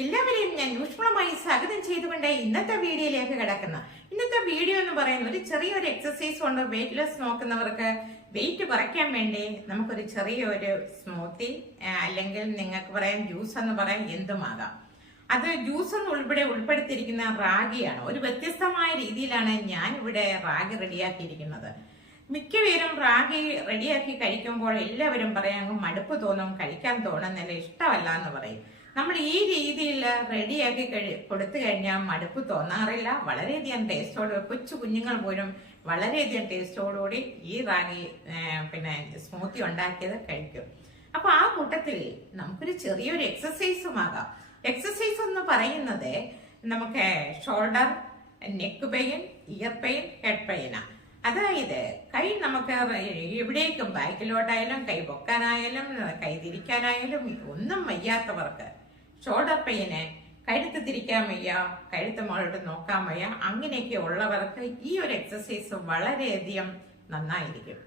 എല്ലാവരെയും ഞാൻ യൂഷ്മളമായി സ്വാഗതം ചെയ്തുകൊണ്ട് ഇന്നത്തെ വീഡിയോയിലേക്ക് കിടക്കുന്ന. ഇന്നത്തെ വീഡിയോ എന്ന് പറയുന്നത് ഒരു ചെറിയൊരു എക്സസൈസ് കൊണ്ട് വെയിറ്റ് ലോസ് നോക്കുന്നവർക്ക് വെയിറ്റ് കുറയ്ക്കാൻ വേണ്ടി നമുക്കൊരു ചെറിയൊരു സ്മൂത്തി അല്ലെങ്കിൽ നിങ്ങൾക്ക് പറയാം ജ്യൂസ് എന്ന് പറയാം എന്തുമാകാം. അത് ജ്യൂസ് എന്ന് ഉൾപ്പെടെ ഉൾപ്പെടുത്തിയിരിക്കുന്ന റാഗിയാണ്. ഒരു വ്യത്യസ്തമായ രീതിയിലാണ് ഞാൻ ഇവിടെ റാഗി റെഡിയാക്കിയിരിക്കുന്നത്. മിക്കപേരും റാഗി റെഡിയാക്കി കഴിക്കുമ്പോൾ എല്ലാവരും പറയാം മടുപ്പ് തോന്നും കഴിക്കാൻ തോന്നുന്നില്ല ഇഷ്ടമല്ല എന്ന് പറയും. നമ്മൾ ഈ രീതിയിൽ റെഡിയാക്കി കഴി കൊടുത്തു കഴിഞ്ഞാൽ മടുപ്പ് തോന്നാറില്ല. വളരെയധികം ടേസ്റ്റോട് കൊച്ചു കുഞ്ഞുങ്ങൾ പോലും വളരെയധികം ടേസ്റ്റോടുകൂടി ഈ റാഗി പിന്നെ സ്മൂത്തി ഉണ്ടാക്കിയത് കഴിക്കും. അപ്പൊ ആ കൂട്ടത്തിൽ നമുക്കൊരു ചെറിയൊരു എക്സസൈസും ആകാം. എക്സസൈസ് എന്ന് പറയുന്നത് നമുക്ക് shoulder neck pain ear pain head പെയിനാ അതായത് കൈ നമുക്ക് എവിടേക്കും ബാക്കിലോട്ടായാലും കൈ പൊക്കാനായാലും കൈ തിരിക്കാനായാലും ഒന്നും വയ്യാത്തവർക്ക് പെയിന് കഴുത്ത് തിരിക്കാൻ വയ്യ കഴുത്ത് മുകളിലോട്ട് നോക്കാൻ വയ്യ. അങ്ങനെയൊക്കെ ഉള്ളവർക്ക് ഈ ഒരു എക്സസൈസ് വളരെയധികം നന്നായിരിക്കും.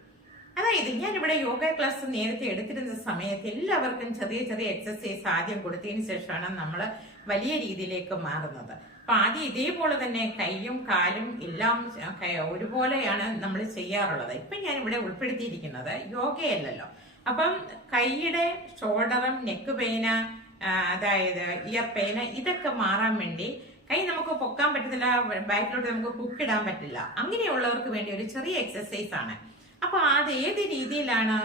അതായത് ഞാനിവിടെ യോഗ ക്ലാസ് നേരത്തെ എടുത്തിരുന്ന സമയത്ത് എല്ലാവർക്കും ചെറിയ ചെറിയ എക്സസൈസ് ആദ്യം കൊടുത്തതിന് ശേഷമാണ് നമ്മൾ വലിയ രീതിയിലേക്ക് മാറുന്നത്. അപ്പൊ ആദ്യം ഇതേപോലെ തന്നെ കൈയും കാലും എല്ലാം ഒരുപോലെയാണ് നമ്മൾ ചെയ്യാറുള്ളത്. ഇപ്പൊ ഞാൻ ഇവിടെ ഉൾപ്പെടുത്തിയിരിക്കുന്നത് യോഗയല്ലല്ലോ. അപ്പം കൈയുടെ ഷോൾഡറും നെക്ക് പെയിന അതായത് ഇയർ പെയിന് ഇതൊക്കെ മാറാൻ വേണ്ടി കൈ നമുക്ക് പൊക്കാൻ പറ്റത്തില്ല ബാക്കിലോട്ട് നമുക്ക് കുക്ക് ഇടാൻ പറ്റില്ല. അങ്ങനെയുള്ളവർക്ക് വേണ്ടി ഒരു ചെറിയ എക്സസൈസ് ആണ്. അപ്പൊ അത് ഏത് രീതിയിലാണ്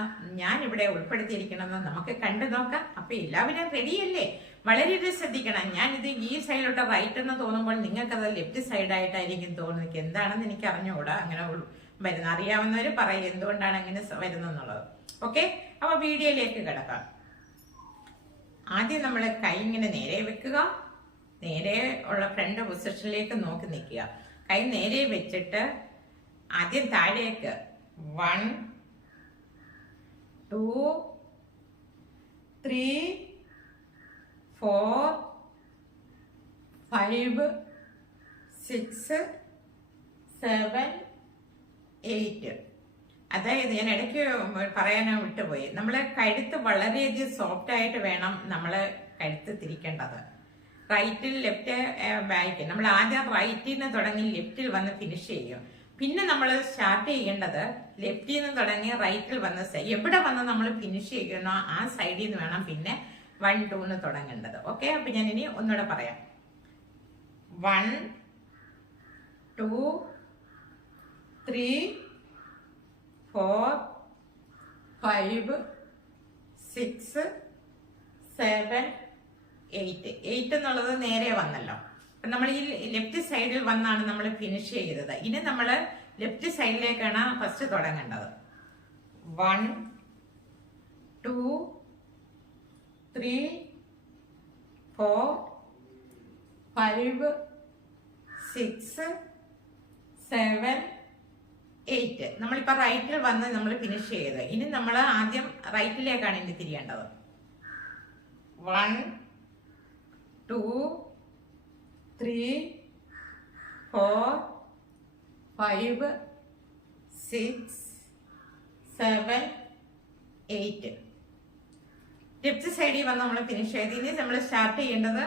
ഞാൻ ഇവിടെ ഉൾപ്പെടുത്തിയിരിക്കുന്നത് നമുക്ക് കണ്ടു നോക്കാം. അപ്പൊ എല്ലാവരും റെഡിയല്ലേ വളരെയധികം ശ്രദ്ധിക്കണം. ഞാൻ ഇത് ഈ സൈഡിലോട്ട് റൈറ്റ് എന്ന് തോന്നുമ്പോൾ നിങ്ങൾക്കത് ലെഫ്റ്റ് സൈഡായിട്ടായിരിക്കും തോന്നുന്നത്. എന്താണെന്ന് എനിക്ക് അറിഞ്ഞുകൂടാ അങ്ങനെ വരുന്ന അറിയാവുന്നവര് പറയും എന്തുകൊണ്ടാണ് അങ്ങനെ വരുന്നത് ഓക്കെ അപ്പൊ വീഡിയോയിലേക്ക് കിടക്കാം. ആദ്യം നമ്മൾ കൈ ഇങ്ങനെ നേരെ വെക്കുക. നേരെ ഉള്ള ഫ്രണ്ട് പൊസിഷനിലേക്ക് നോക്കി നിൽക്കുക. കൈ നേരെ വെച്ചിട്ട് ആദ്യം താഴേക്ക് one two three four five six seven eight അതായത് ഞാൻ ഇടയ്ക്ക് പറയാൻ വിട്ടുപോയി. നമ്മളെ കഴുത്ത് വളരെയധികം സോഫ്റ്റ് ആയിട്ട് വേണം നമ്മൾ കഴുത്ത് തിരിക്കേണ്ടത്. റൈറ്റിൽ ലെഫ്റ്റ് ബാക്ക് നമ്മൾ ആദ്യം റൈറ്റിൽ നിന്ന് തുടങ്ങി ലെഫ്റ്റിൽ വന്ന് ഫിനിഷ് ചെയ്യും. പിന്നെ നമ്മൾ സ്റ്റാർട്ട് ചെയ്യേണ്ടത് ലെഫ്റ്റിൽ നിന്ന് തുടങ്ങി റൈറ്റിൽ വന്ന് എവിടെ വന്ന് നമ്മൾ ഫിനിഷ് ചെയ്യണോ ആ സൈഡിൽ നിന്ന് വേണം പിന്നെ വൺ ടു എന്ന് തുടങ്ങേണ്ടത്. ഓക്കെ അപ്പൊ ഞാൻ ഇനി ഒന്നുകൂടെ പറയാം. One two three four five six seven eight. Eight എന്നുള്ളത് നേരെ വന്നല്ലോ. അപ്പൊ നമ്മൾ ഈ ലെഫ്റ്റ് സൈഡിൽ വന്നാണ് നമ്മൾ ഫിനിഷ് ചെയ്തത്. ഇനി നമ്മൾ ലെഫ്റ്റ് സൈഡിലേക്കാണ് ഫസ്റ്റ് തുടങ്ങേണ്ടത്. One two three four five six seven eight നമ്മളിപ്പോൾ റൈറ്റിൽ വന്ന് നമ്മൾ ഫിനിഷ് ചെയ്ത്. ഇനി നമ്മൾ ആദ്യം റൈറ്റിലേക്കാണ് ഇനി തിരിയേണ്ടത്. One two three four five six seven eight left സൈഡിൽ വന്ന് നമ്മൾ ഫിനിഷ് ചെയ്ത്. ഇനി നമ്മൾ സ്റ്റാർട്ട് ചെയ്യേണ്ടത്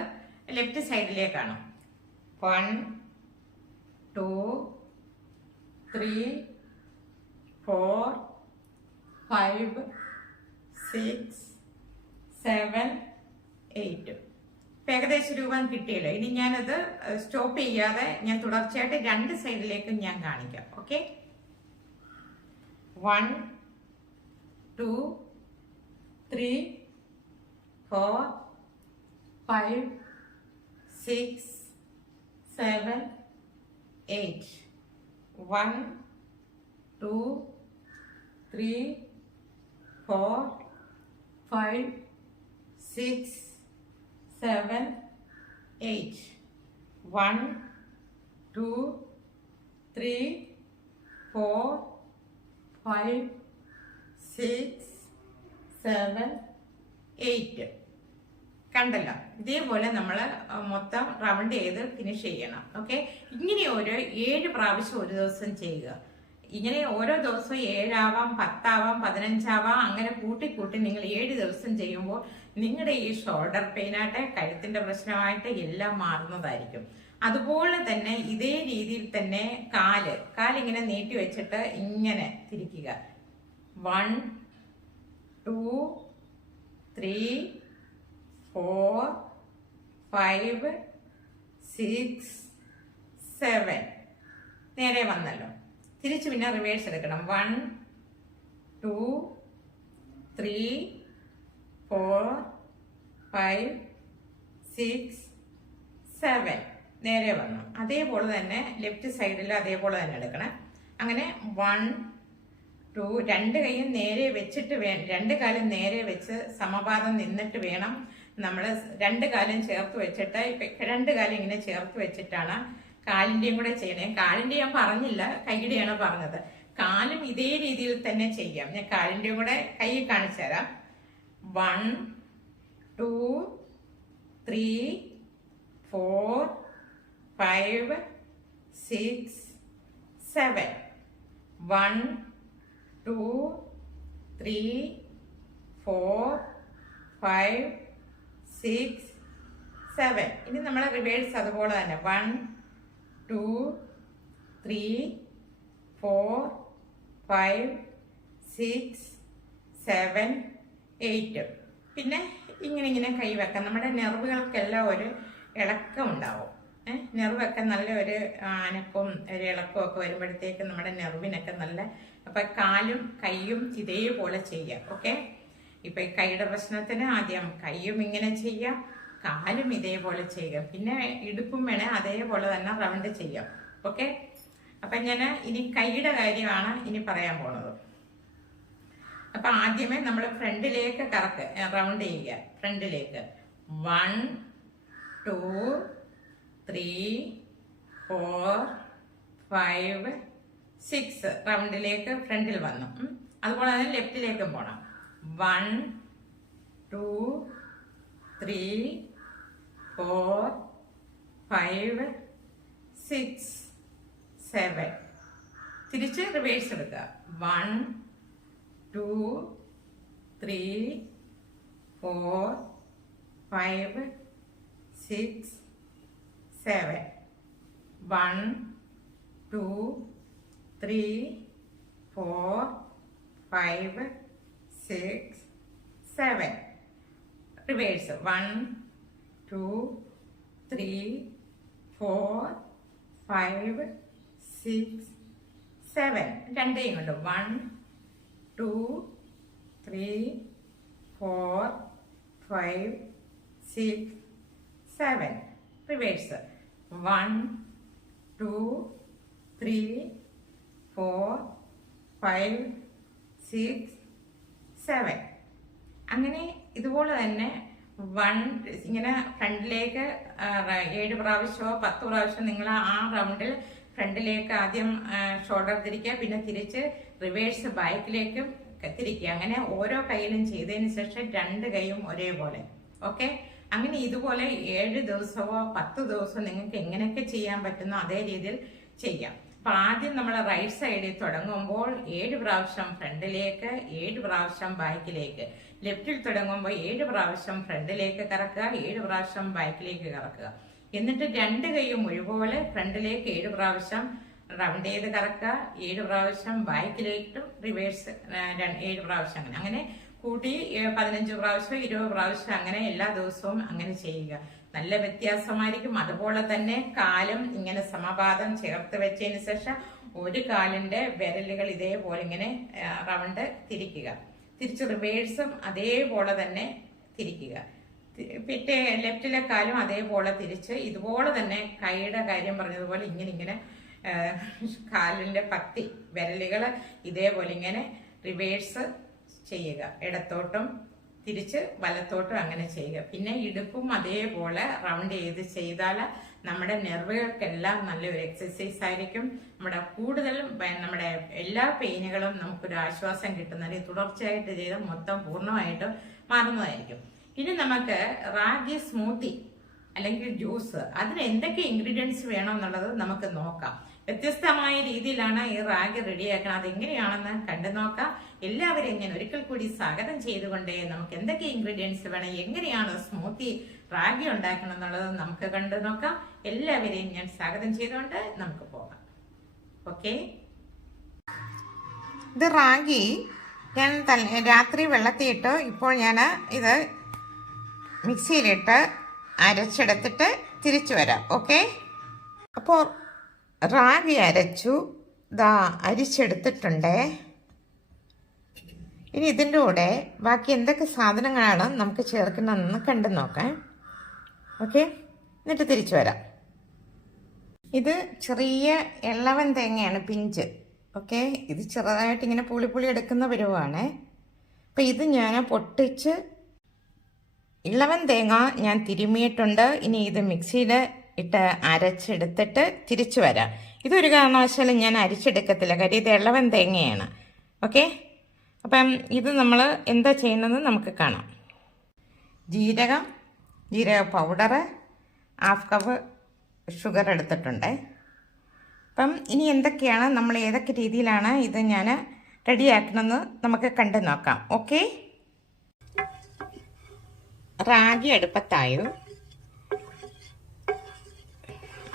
left സൈഡിലേക്കാണ് one two three four five six seven eight ഇപ്പം ഏകദേശം രൂപം കിട്ടിയല്ലോ. ഇനി ഞാനത് സ്റ്റോപ്പ് ചെയ്യാതെ ഞാൻ തുടർച്ചയായിട്ട് രണ്ട് സൈഡിലേക്കും ഞാൻ കാണിക്കാം. Okay one two three four five six seven eight one two three four five six seven eight. One two three four five six seven eight. കണ്ടല്ലോ? ഇതേപോലെ നമ്മൾ മൊത്തം റൗണ്ട് ചെയ്ത് ഫിനിഷ് ചെയ്യണം. ഓക്കെ ഇങ്ങനെ ഒരു ഏഴ് പ്രാവശ്യം ഒരു ദിവസം ചെയ്യുക. ഇങ്ങനെ ഓരോ ദിവസവും ഏഴാവാം പത്താവാം പതിനഞ്ചാവാം അങ്ങനെ കൂട്ടി കൂട്ടി നിങ്ങൾ ഏഴ് ദിവസം ചെയ്യുമ്പോൾ നിങ്ങളുടെ ഈ ഷോൾഡർ പെയിൻ ആയിട്ട് കഴുത്തിന്റെ പ്രശ്നമായിട്ട് എല്ലാം മാറുന്നതായിരിക്കും. അതുപോലെ തന്നെ ഇതേ രീതിയിൽ തന്നെ കാൽ. കാലിങ്ങനെ നീട്ടി വെച്ചിട്ട് ഇങ്ങനെ തിരിക്കുക. One two three four five six seven നേരെ വന്നല്ലോ. തിരിച്ച് പിന്നെ റിവേഴ്സ് എടുക്കണം. One two three four five six seven നേരെ വന്നു. അതേപോലെ തന്നെ ലെഫ്റ്റ് സൈഡിൽ അതേപോലെ തന്നെ എടുക്കണം. അങ്ങനെ വൺ ടു രണ്ട് കൈയും നേരെ വെച്ചിട്ട് വേ രണ്ട് കാലും നേരെ വെച്ച് സമപാദം നിന്നിട്ട് വേണം നമ്മൾ രണ്ട് കാലും ചേർത്ത് വെച്ചിട്ട് രണ്ട് കാലം ഇങ്ങനെ ചേർത്ത് വെച്ചിട്ടാണ് കാലിന്റെയും കൂടെ ചെയ്യണേ. കാലിന്റെ ഞാൻ പറഞ്ഞില്ല കൈയുടെയാണ് പറഞ്ഞത്. കാലും ഇതേ രീതിയിൽ തന്നെ ചെയ്യാം. ഞാൻ കാലിന്റെയും കൂടെ കൈ കാണിച്ചു തരാം. One two three four five six seven. One two three four five six seven. ഇനി നമ്മൾ റിവേഴ്സ് അതുപോലെ തന്നെ. One two three four five six seven eight. പിന്നെ ഇങ്ങനെ ഇങ്ങനെ കൈ വെക്കാം. നമ്മുടെ നെർവുകൾക്കെല്ലാം ഒരു ഇളക്കം ഉണ്ടാവും. നെർവൊക്കെ നല്ല ഒരു അനക്കവും ഒരു ഇളക്കവും ഒക്കെ വരുമ്പോഴത്തേക്ക് നമ്മുടെ നെർവിനൊക്കെ നല്ല അപ്പം കാലും കൈയും ഇതേപോലെ ചെയ്യാം. ഓക്കെ? ഇപ്പം കൈയുടെ പ്രശ്നത്തിന് ആദ്യം കൈയും ഇങ്ങനെ ചെയ്യാം. കാലും ഇതേപോലെ ചെയ്യുക. പിന്നെ ഇടുപ്പും വേണേ അതേപോലെ തന്നെ റൗണ്ട് ചെയ്യാം ഓക്കെ അപ്പൊ ഞാൻ ഇനി കൈയുടെ കാര്യമാണ് ഇനി പറയാൻ പോണത്. അപ്പൊ ആദ്യമേ നമ്മൾ ഫ്രണ്ടിലേക്ക് കറക്ക് റൗണ്ട് ചെയ്യുക. ഫ്രണ്ടിലേക്ക് one two three four five six റൗണ്ടിലേക്ക് ഫ്രണ്ടിൽ വന്നു. അതുപോലെ തന്നെ ലെഫ്റ്റിലേക്കും പോണം. One two three four five six seven തിരിച്ച് റിവേഴ്സ് എടുക്കുക one two three four five six seven one two three four five six seven reverse one two three four five six seven രണ്ടേയും കൊണ്ട് one two three four five six seven reverse one two three four five six seven അങ്ങനെ ഇതുപോലെ തന്നെ one ഇങ്ങനെ ഫ്രണ്ടിലേക്ക് ഏഴ് പ്രാവശ്യമോ പത്ത് പ്രാവശ്യം നിങ്ങൾ ആ റൗണ്ടിൽ ഫ്രണ്ടിലേക്ക് ആദ്യം ഷോൾഡർ തിരിക്കുക പിന്നെ തിരിച്ച് റിവേഴ്സ് ബാക്കിലേക്കും തിരിക്കുക. അങ്ങനെ ഓരോ കൈയിലും ചെയ്തതിന് ശേഷം രണ്ട് കൈയും ഒരേപോലെ. ഓക്കെ? അങ്ങനെ ഇതുപോലെ ഏഴ് ദിവസമോ പത്ത് ദിവസമോ നിങ്ങൾക്ക് എങ്ങനെയൊക്കെ ചെയ്യാൻ പറ്റുന്നോ അതേ രീതിയിൽ ചെയ്യാം. ആദ്യം നമ്മൾ റൈറ്റ് സൈഡിൽ തുടങ്ങുമ്പോൾ ഏഴ് പ്രാവശ്യം ഫ്രണ്ടിലേക്ക് ഏഴ് പ്രാവശ്യം ബാക്കിലേക്ക് ലെഫ്റ്റിൽ തുടങ്ങുമ്പോൾ ഏഴ് പ്രാവശ്യം ഫ്രണ്ടിലേക്ക് കറക്കുക ഏഴ് പ്രാവശ്യം ബാക്കിലേക്ക് കറക്കുക. എന്നിട്ട് രണ്ട് കൈയും ഒരുപോലെ ഫ്രണ്ടിലേക്ക് ഏഴ് പ്രാവശ്യം റൗണ്ട് ചെയ്ത് കറക്കുക. ഏഴ് പ്രാവശ്യം ബാക്കിലേക്കും റിവേഴ്സ് ഏഴ് പ്രാവശ്യം അങ്ങനെ. അങ്ങനെ കൂട്ടി പതിനഞ്ച് പ്രാവശ്യം ഇരുപത് പ്രാവശ്യം അങ്ങനെ എല്ലാ ദിവസവും അങ്ങനെ ചെയ്യുക. നല്ല വ്യത്യാസമായിരിക്കും. അതുപോലെ തന്നെ കാലും ഇങ്ങനെ സമപാദം ചേർത്ത് വെച്ചതിന് ശേഷം ഒരു കാലിന്റെ വിരലുകൾ ഇതേപോലെ ഇങ്ങനെ റൗണ്ട് തിരിക്കുക. തിരിച്ച് റിവേഴ്സും അതേപോലെ തന്നെ തിരിക്കുക. പിറ്റേ ലെഫ്റ്റിലെ കാലും അതേപോലെ തിരിച്ച് ഇതുപോലെ തന്നെ കൈയുടെ കാര്യം പറഞ്ഞതുപോലെ ഇങ്ങനെ ഇങ്ങനെ കാലിന്റെ പത്തി വിരലുകൾ ഇതേപോലെ ഇങ്ങനെ റിവേഴ്സ് ചെയ്യുക. ഇടത്തോട്ടും തിരിച്ച് വലത്തോട്ടും അങ്ങനെ ചെയ്യുക. പിന്നെ ഇടുപ്പും അതേപോലെ റൗണ്ട് ചെയ്ത് ചെയ്താൽ നമ്മുടെ നെർവുകൾക്കെല്ലാം നല്ലൊരു എക്സസൈസ് ആയിരിക്കും. നമ്മുടെ കൂടുതലും നമ്മുടെ എല്ലാ പെയിനുകളും നമുക്കൊരു ആശ്വാസം കിട്ടുന്നത് തുടർച്ചയായിട്ട് ചെയ്ത് മൊത്തം പൂർണമായിട്ടും മാറുന്നതായിരിക്കും. ഇനി നമുക്ക് റാഗി സ്മൂത്തി അല്ലെങ്കിൽ ജ്യൂസ്. അതിന് എന്തൊക്കെ ഇൻഗ്രീഡിയൻസ് വേണം എന്നുള്ളത് നമുക്ക് നോക്കാം. വ്യത്യസ്തമായ രീതിയിലാണ് ഈ റാഗി റെഡിയാക്കണം അതെങ്ങനെയാണെന്ന് കണ്ടു നോക്കാം. എല്ലാവരെയും ഞാൻ ഒരിക്കൽ കൂടി സ്വാഗതം ചെയ്തുകൊണ്ട് നമുക്ക് എന്തൊക്കെ ഇൻഗ്രീഡിയൻസ് വേണം എങ്ങനെയാണ് സ്മൂത്തി റാഗി ഉണ്ടാക്കണം എന്നുള്ളത് നമുക്ക് കണ്ടു നോക്കാം. എല്ലാവരെയും ഞാൻ സ്വാഗതം ചെയ്തുകൊണ്ട് നമുക്ക് പോകാം. ഓക്കെ ഇത് റാഗി ഞാൻ രാത്രി വെള്ളത്തിയിട്ട് ഇപ്പോൾ ഞാൻ ഇത് മിക്സിയിലിട്ട് അരച്ചെടുത്തിട്ട് തിരിച്ചു വരാം ഓക്കെ? അപ്പോൾ റാഗി അരച്ചു ദാ അരിച്ചെടുത്തിട്ടുണ്ടേ. ഇനി ഇതിന്റെ കൂടെ ബാക്കി എന്തൊക്കെ സാധനങ്ങളാണ് നമുക്ക് ചേർക്കുന്നതെന്ന് കണ്ടു നോക്കാം. ഓക്കെ? എന്നിട്ട് തിരിച്ചു വരാം. ഇത് ചെറിയ എള്ളവൻ തേങ്ങയാണ് പിഞ്ച്. ഓക്കെ? ഇത് ചെറുതായിട്ട് ഇങ്ങനെ പുളി പുളി എടുക്കുന്ന പരുവാണ്. അപ്പം ഇത് ഞാൻ പൊട്ടിച്ച് ഇളവൻ തേങ്ങ ഞാൻ തിരുമിയിട്ടുണ്ട്. ഇനി ഇത് മിക്സിയിൽ ഇട്ട് അരച്ചെടുത്തിട്ട് തിരിച്ചു വരാം. ഇതൊരു കാരണവശാലും ഞാൻ അരിച്ചെടുക്കത്തില്ല. കാര്യം ഇത് ഇളവൻ തേങ്ങയാണ്. ഓക്കെ? അപ്പം ഇത് നമ്മൾ എന്താ ചെയ്യുന്നത് നമുക്ക് കാണാം. ജീരകം ജീരക പൗഡർ ഹാഫ് കപ്പ് ഷുഗർ എടുത്തിട്ടുണ്ട്. അപ്പം ഇനി എന്തൊക്കെയാണ് നമ്മൾ ഏതൊക്കെ രീതിയിലാണ് ഇത് ഞാൻ റെഡിയാക്കണമെന്ന് നമുക്ക് കണ്ടു നോക്കാം. ഓക്കെ? റാഗി അടുപ്പത്തായും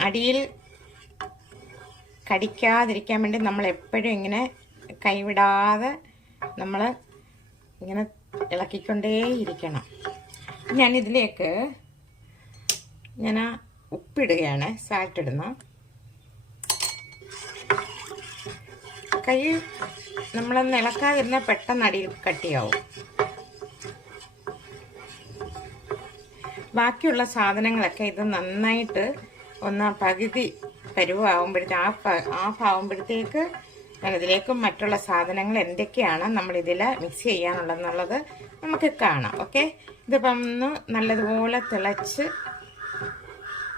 അടിയിൽ കടിക്കാതിരിക്കാൻ വേണ്ടി നമ്മൾ എപ്പോഴും ഇങ്ങനെ കൈവിടാതെ നമ്മൾ ഇങ്ങനെ ഇളക്കിക്കൊണ്ടേയിരിക്കണം ഞാൻ ആ ഉപ്പിടുകയാണ്. സാൾട്ട് ഇടുന്ന. കൈ നമ്മളൊന്ന് ഇളക്കാതിരുന്നാൽ പെട്ടെന്ന് അടിയിൽ കട്ടിയാവും. ബാക്കിയുള്ള സാധനങ്ങളൊക്കെ ഇത് നന്നായിട്ട് ഒന്ന് പകുതി പരുവാകുമ്പോഴത്തേ ആ ഹാഫ് ആകുമ്പോഴത്തേക്ക് ഇതിലേക്കും മറ്റുള്ള സാധനങ്ങൾ എന്തൊക്കെയാണ് നമ്മൾ ഇതിൽ മിക്സ് ചെയ്യാനുള്ളതെന്നുള്ളത് നമുക്ക് കാണാം ഓക്കെ ഇതിപ്പം ഒന്ന് നല്ലതുപോലെ തിളച്ച്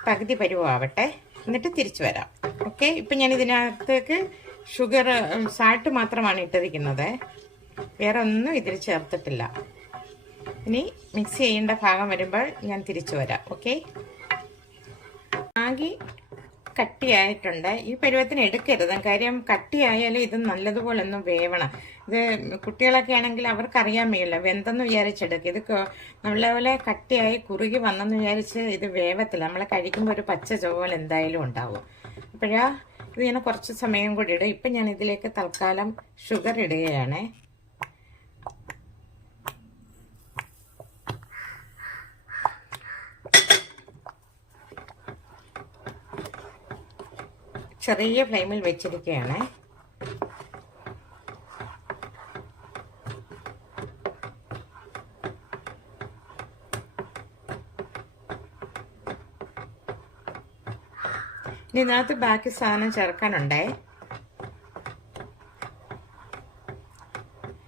പകുതി പരുവാവട്ടെ. എന്നിട്ട് തിരിച്ചു വരാം ഓക്കെ ഇപ്പം ഞാൻ ഇതിനകത്തേക്ക് ഷുഗർ സാൾട്ട് മാത്രമാണ് ഇട്ടിരിക്കുന്നത് വേറെ ഒന്നും ഇതിൽ ചേർത്തിട്ടില്ല. ഇനി മിക്സ് ചെയ്യേണ്ട ഭാഗം വരുമ്പോൾ ഞാൻ തിരിച്ചു വരാം ഓക്കെ ആകി കട്ടിയായിട്ടുണ്ട്. ഈ പരുവത്തിന് എടുക്കരുത്. കാര്യം കട്ടിയായാലും ഇത് നല്ലതുപോലെ ഒന്ന് വേവണം. ഇത് കുട്ടികളൊക്കെ ആണെങ്കിൽ അവർക്കറിയാൻ വയ്യല്ല. വെന്തെന്ന് വിചാരിച്ചെടുക്കുക ഇത് നല്ലപോലെ കട്ടിയായി കുറുകി വന്നെന്ന് വിചാരിച്ച് ഇത് വേവത്തില്ല. നമ്മൾ കഴിക്കുമ്പോൾ ഒരു പച്ച ചോവൽ എന്തായാലും ഉണ്ടാവും. അപ്പോഴാ ഇത് ഞാൻ കുറച്ച് സമയം കൂടി ഇടും. ഇപ്പം ഞാൻ ഇതിലേക്ക് തൽക്കാലം ഷുഗർ ഇടുകയാണേ. ചെറിയ ഫ്ലെയിമിൽ വെച്ചിരിക്കുകയാണ്. ഇതിനകത്ത് ബാക്കി സാധനം ചേർക്കാനുണ്ടേ.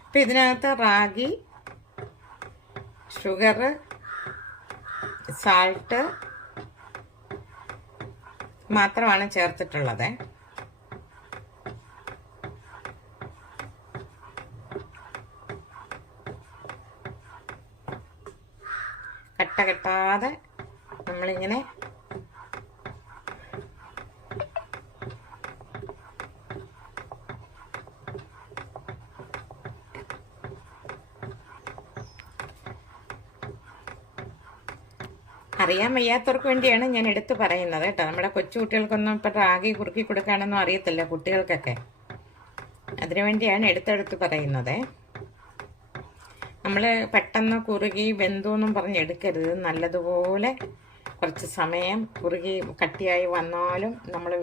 ഇപ്പൊ ഇതിനകത്ത് റാഗി ഷുഗർ സാൾട്ട് മാത്രമാണ് ചേർത്തിട്ടുള്ളത്. കട്ട കെട്ടാതെ നമ്മളിങ്ങനെ അറിയാൻ വയ്യാത്തവർക്ക് വേണ്ടിയാണ് ഞാൻ എടുത്തു പറയുന്നത് കേട്ടോ. നമ്മുടെ കൊച്ചു കുട്ടികൾക്കൊന്നും ഇപ്പം റാഗി കുറുക്കി കൊടുക്കാനൊന്നും അറിയത്തില്ല കുട്ടികൾക്കൊക്കെ. അതിനുവേണ്ടിയാണ് എടുത്തെടുത്ത് പറയുന്നത്. നമ്മൾ പെട്ടെന്ന് കുറുകി വെന്തു എന്നും പറഞ്ഞ് എടുക്കരുത്. നല്ലതുപോലെ കുറച്ച് സമയം കുറുകി കട്ടിയായി വന്നാലും നമ്മൾ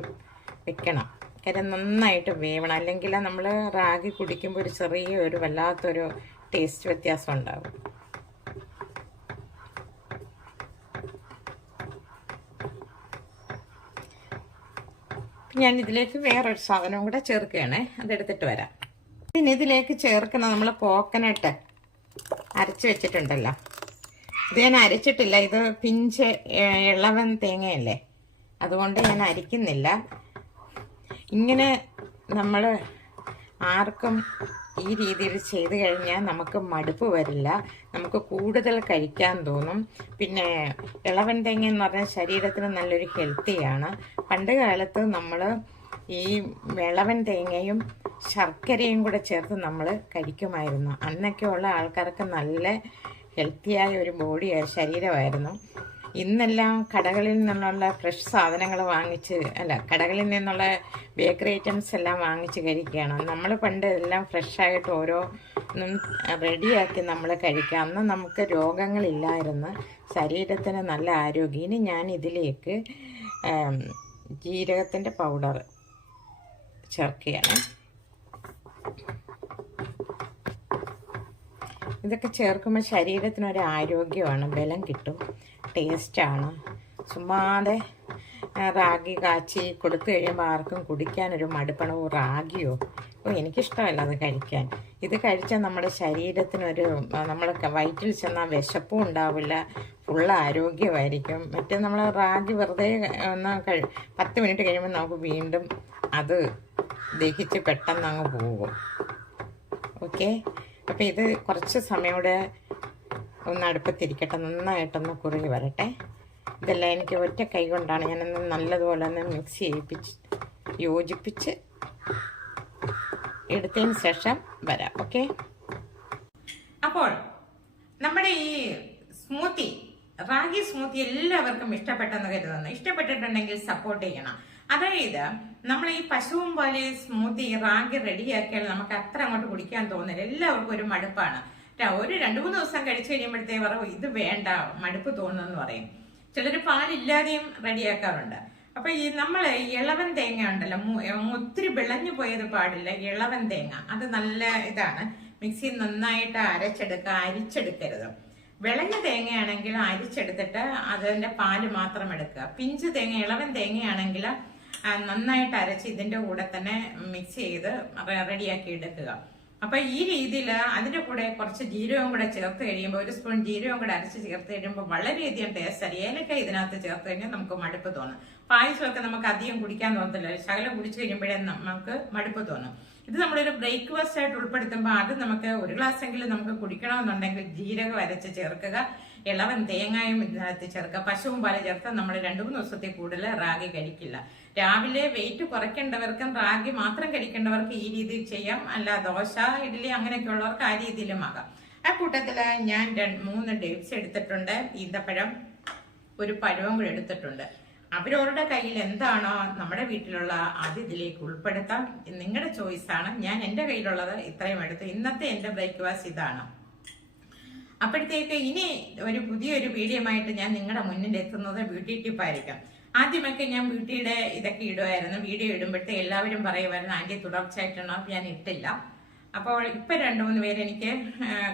വെക്കണം. കാര്യം നന്നായിട്ട് വേവണം. അല്ലെങ്കിൽ നമ്മൾ റാഗി കുടിക്കുമ്പോൾ ഒരു ചെറിയ ഒരു വല്ലാത്തൊരു ടേസ്റ്റ് വ്യത്യാസം ഉണ്ടാകും ഞാൻ ഇതിലേക്ക് വേറൊരു സാധനവും കൂടെ ചേർക്കുകയാണ്. അതെടുത്തിട്ട് വരാം. പിന്നെ ഇതിലേക്ക് ചേർക്കുന്ന നമ്മൾ കോക്കനട്ട് അരച്ച് വെച്ചിട്ടുണ്ടല്ലോ. ഇത് ഞാൻ അരച്ചിട്ടില്ല. ഇത് പിഞ്ച് ഇളവൻ തേങ്ങയല്ലേ? അതുകൊണ്ട് ഞാൻ അരിക്കുന്നില്ല. ഇങ്ങനെ നമ്മൾ ആർക്കും ഈ രീതിയിൽ ചെയ്ത് കഴിഞ്ഞാൽ നമുക്ക് മടുപ്പ് വരില്ല. നമുക്ക് കൂടുതൽ കഴിക്കാൻ തോന്നും. പിന്നെ ഇളവൻ തേങ്ങ എന്ന് പറഞ്ഞാൽ ശരീരത്തിന് നല്ലൊരു ഹെൽത്തിയാണ് പണ്ട് കാലത്ത് നമ്മൾ ഈ വിളവൻ തേങ്ങയും ശർക്കരയും കൂടെ ചേർത്ത് നമ്മൾ കഴിക്കുമായിരുന്നു. അന്നൊക്കെയുള്ള ആൾക്കാർക്ക് നല്ല ഹെൽത്തിയായ ഒരു ബോഡി ശരീരമായിരുന്നു. ഇന്നെല്ലാം കടകളിൽ നിന്നുള്ള ഫ്രഷ് സാധനങ്ങൾ വാങ്ങിച്ച് അല്ല കടകളിൽ നിന്നുള്ള ബേക്കറി ഐറ്റംസ് എല്ലാം വാങ്ങിച്ച് കഴിക്കുകയാണ്. നമ്മൾ പണ്ട് എല്ലാം ഫ്രഷായിട്ട് ഓരോന്നും റെഡിയാക്കി നമ്മൾ കഴിക്കുക. അന്ന് നമുക്ക് രോഗങ്ങളില്ലായിരുന്നു. ശരീരത്തിന് നല്ല ആരോഗ്യം. ഇനി ഞാൻ ഇതിലേക്ക് ജീരകത്തിന്റെ പൗഡർ ചേർക്കുകയാണ്. ഇതൊക്കെ ചേർക്കുമ്പോൾ ശരീരത്തിനൊരു ആരോഗ്യമാണ്. ബലം കിട്ടും. ടേസ്റ്റാണ്. ചുമ്മാതെ റാഗി കാച്ചി കൊടുത്തു കഴിയുമ്പോൾ ആർക്കും കുടിക്കാനൊരു മടുപ്പണോ റാഗിയോ? ഓ എനിക്കിഷ്ടമല്ല അത് കഴിക്കാൻ. ഇത് കഴിച്ചാൽ നമ്മുടെ ശരീരത്തിനൊരു നമ്മൾ വയറ്റിൽ ചെന്നാൽ വിശപ്പും ഉണ്ടാവില്ല ഫുൾ ആരോഗ്യമായിരിക്കും. മറ്റേ നമ്മൾ റാഗി വെറുതെ ഒന്ന് കഴി പത്ത് മിനിറ്റ് കഴിയുമ്പോൾ നമുക്ക് വീണ്ടും അത് ദഹിച്ച് പെട്ടെന്ന് അങ്ങ് പോകും. ഓക്കെ? അപ്പോൾ ഇത് കുറച്ച് സമയം ഒന്ന് അടുപ്പത്തിരിക്കട്ടെ നന്നായിട്ടൊന്ന് കുറുകി വരട്ടെ. ഇതെല്ലാം എനിക്ക് ഒറ്റ കൈ കൊണ്ടാണ് ഞാനൊന്ന് നല്ലതുപോലെ ഒന്ന് മിക്സ് ചെയ്യിപ്പിച്ച് യോജിപ്പിച്ച് എടുത്തതിന് ശേഷം വരാം ഓക്കെ അപ്പോൾ നമ്മുടെ ഈ സ്മൂത്തി റാഗി സ്മൂത്തി എല്ലാവർക്കും ഇഷ്ടപ്പെട്ടെന്ന് കരുതുന്നു. ഇഷ്ടപ്പെട്ടിട്ടുണ്ടെങ്കിൽ സപ്പോർട്ട് ചെയ്യണം. അതായത് നമ്മൾ ഈ പശുവും പോലെ സ്മൂത്തി റാഗി റെഡിയാക്കിയാൽ നമുക്ക് അത്ര അങ്ങോട്ട് കുടിക്കാൻ തോന്നില്ല എല്ലാവർക്കും ഒരു മടുപ്പാണ്. ഒരു രണ്ടു മൂന്ന് ദിവസം കഴിച്ചു കഴിയുമ്പോഴത്തേ പറയും ഇത് വേണ്ട മടുപ്പ് തോന്നുന്നു പറയും. ചിലർ പാലില്ലാതെയും റെഡിയാക്കാറുണ്ട്. അപ്പൊ ഈ നമ്മൾ ഇളവൻ തേങ്ങ ഉണ്ടല്ലോ ഒത്തിരി വിളഞ്ഞു പോയത് പാടില്ല ഇളവൻ തേങ്ങ. അത് നല്ല ഇതാണ്. മിക്സി നന്നായിട്ട് അരച്ചെടുക്കുക അരിച്ചെടുക്കരുത്. വിളഞ്ഞ തേങ്ങയാണെങ്കിൽ അരിച്ചെടുത്തിട്ട് അതിന്റെ പാൽ മാത്രം എടുക്കുക. പിഞ്ച് തേങ്ങ ഇളവൻ തേങ്ങയാണെങ്കിൽ നന്നായിട്ട് അരച്ച് ഇതിന്റെ കൂടെ തന്നെ മിക്സ് ചെയ്ത് റെഡിയാക്കി എടുക്കുക. അപ്പൊ ഈ രീതിയിൽ അതിന്റെ കൂടെ കുറച്ച് ജീരകവും കൂടെ ചേർത്ത് കഴിയുമ്പോൾ ഒരു സ്പൂൺ ജീരകവും കൂടെ അരച്ച് ചേർത്ത് കഴിയുമ്പോൾ വളരെയധികം ടേസ്റ്റ് ആയി ഏലക്ക ഇതിനകത്ത് ചേർത്ത് കഴിഞ്ഞാൽ നമുക്ക് മടുപ്പ് തോന്നും. പായസമൊക്കെ നമുക്ക് അധികം കുടിക്കാൻ തോന്നത്തില്ല. ശകലം കുടിച്ചു കഴിയുമ്പോഴേ നമുക്ക് മടുപ്പ് തോന്നും. ഇത് നമ്മളൊരു ബ്രേക്ക്ഫാസ്റ്റ് ആയിട്ട് ഉൾപ്പെടുത്തുമ്പോൾ അത് നമുക്ക് ഒരു ഗ്ലാസ് എങ്കിലും നമുക്ക് കുടിക്കണമെന്നുണ്ടെങ്കിൽ ജീരകം അരച്ച് ചേർക്കുക ഇളവൻ തേങ്ങയും ഇതിനകത്ത് ചേർക്കുക പശുവും പാല ചേർത്താൽ നമ്മൾ രണ്ടു മൂന്ന് ദിവസത്തെ കൂടുതൽ റാഗി കഴിക്കില്ല. രാവിലെ വെയിറ്റ് കുറയ്ക്കേണ്ടവർക്കും റാഗി മാത്രം കഴിക്കേണ്ടവർക്ക് ഈ രീതിയിൽ ചെയ്യാം. അല്ല ദോശ ഇഡ്ഡലി അങ്ങനെയൊക്കെ ഉള്ളവർക്ക് ആ രീതിയിലും ആകാം. ആ കൂട്ടത്തിൽ ഞാൻ മൂന്ന് ഡേറ്റ്സ് എടുത്തിട്ടുണ്ട്. ഈന്തപ്പഴം ഒരു പഴവും കൂടെ എടുത്തിട്ടുണ്ട്. അവരവരുടെ കയ്യിൽ എന്താണോ നമ്മുടെ വീട്ടിലുള്ള അത് ഇതിലേക്ക് ഉൾപ്പെടുത്താം. നിങ്ങളുടെ ചോയ്സ് ആണ്. ഞാൻ എന്റെ കയ്യിലുള്ളത് ഇത്രയും എടുത്തു ഇന്നത്തെ എന്റെ ബ്രേക്ക്ഫാസ്റ്റ് ഇതാണ്. അപ്പോഴത്തേക്ക് ഇനി ഒരു പുതിയൊരു വീഡിയോമായിട്ട് ഞാൻ നിങ്ങളുടെ മുന്നിൽ എത്തുന്നത് ബ്യൂട്ടി ടിപ്പ് ആയിരിക്കും ആദ്യമൊക്കെ ഞാൻ ബ്യൂട്ടിയുടെ ഇതൊക്കെ ഇടുമായിരുന്നു വീഡിയോ ഇടുമ്പോഴത്തെ എല്ലാവരും പറയുമായിരുന്നു ആന്റി തുടർച്ചയായിട്ടാണോ? ഞാൻ ഇട്ടില്ല. അപ്പോൾ ഇപ്പം രണ്ട് മൂന്ന് പേര് എനിക്ക്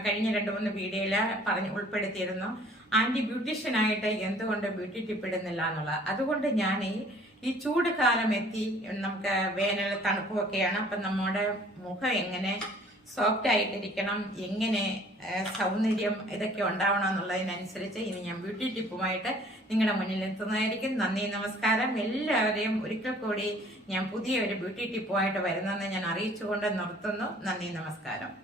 കഴിഞ്ഞ രണ്ട് മൂന്ന് വീഡിയോയിൽ പറഞ്ഞ് ഉൾപ്പെടുത്തിയിരുന്നു. ആന്റി ബ്യൂട്ടീഷ്യനായിട്ട് എന്തുകൊണ്ട് ബ്യൂട്ടി ടിപ്പ് ഇടുന്നില്ല എന്നുള്ളത്. അതുകൊണ്ട് ഞാൻ ഈ ചൂട് കാലം എത്തി നമുക്ക് വേനൽ തണുപ്പുമൊക്കെയാണ്. അപ്പം നമ്മുടെ മുഖം എങ്ങനെ സോഫ്റ്റ് ആയിട്ടിരിക്കണം എങ്ങനെ സൗന്ദര്യം ഇതൊക്കെ ഉണ്ടാവണം എന്നുള്ളതിനനുസരിച്ച് ഇനി ഞാൻ ബ്യൂട്ടി ടിപ്പുമായിട്ട് നിങ്ങളുടെ മുന്നിൽ എത്തുന്നതായിരിക്കും. നന്ദി നമസ്കാരം. എല്ലാവരെയും ഒരിക്കൽ കൂടി ഞാൻ പുതിയ ഒരു ബ്യൂട്ടി ടിപ്പുമായിട്ട് വരുന്നതെന്ന് ഞാൻ അറിയിച്ചുകൊണ്ട് നിർത്തുന്നു. നന്ദി നമസ്കാരം.